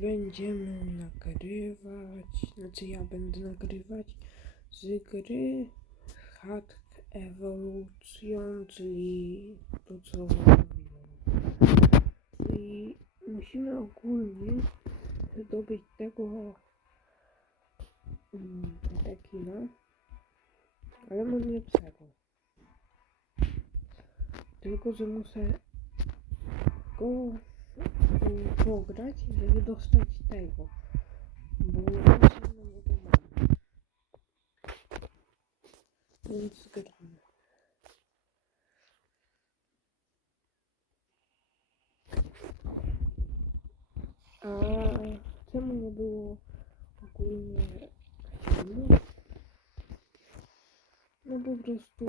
będziemy nagrywać, znaczy ja będę nagrywać z gry Hack Evolution, czyli to co mówiłem. I musimy ogólnie zdobyć tego rekina, ale mam lepszego. Tylko, że muszę go jednego mam. Więc gramy. A czemu nie było ogólnie filmu? No po prostu...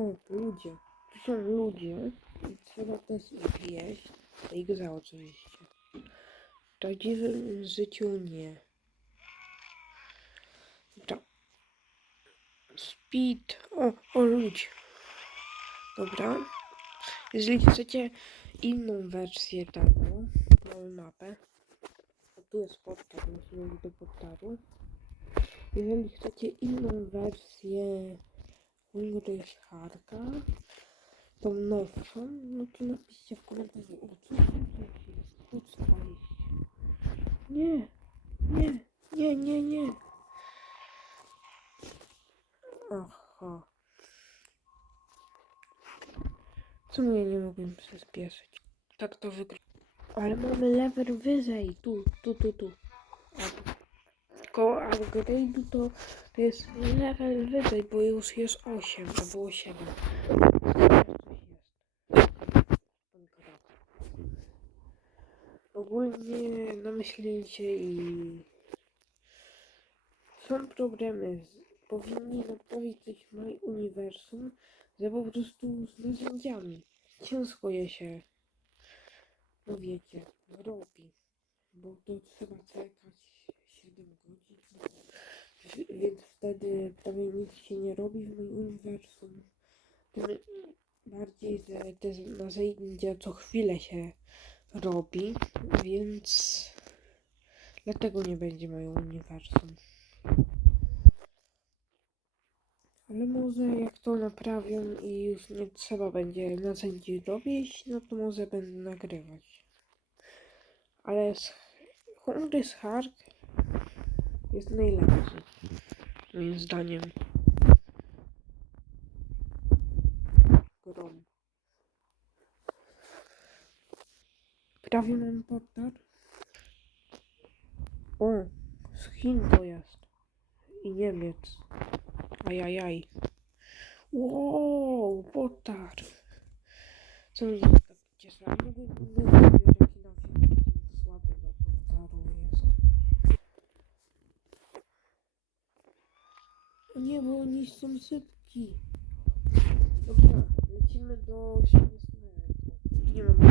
O, ludzie. Tu są ludzie i trzeba też ich jeść. Grza oczywiście. W prawdziwym życiu nie. Dobra. Speed. O, o ludzie. Dobra. Jeżeli chcecie inną wersję tego, mamy mapę. O, tu jest portal, musimy iść do portalu. Jeżeli chcecie inną wersję Harka, tą nowszą, no to napiszcie w komentarzu. O, co jest? Nie, nie, nie, nie, nie. Aha. Czemu ja nie mogłem przyspieszyć? Tak to wygląda. Ale mamy level wyżej. Tu, tu, tu, tu. Up. Koło upgrade'u to, to jest level wyżej, bo już jest 8 albo 7. Ogólnie namyślicie i są problemy. Powinni naprawić coś moim uniwersum, że po prostu z narzędziami ciężko je się, no wiecie, robi. Bo to trzeba czekać 7 godzin. Więc wtedy prawie nic się nie robi w moim uniwersum. Bardziej, że te narzędzia co chwilę się robi, więc dlatego nie będzie moją uniwersum. Ale może jak to naprawią i już nie trzeba będzie narzędzi robić, no to może będę nagrywać. Ale z Hungry Hark jest najlepszy. Moim zdaniem. Grom. Prawie mam portal. O, z Chin to jest. I Niemiec. Ajajaj. Wow, portal. Co mnie tak cieszy? A mogę innego його вони 70 кі. Добре, летімо до 70.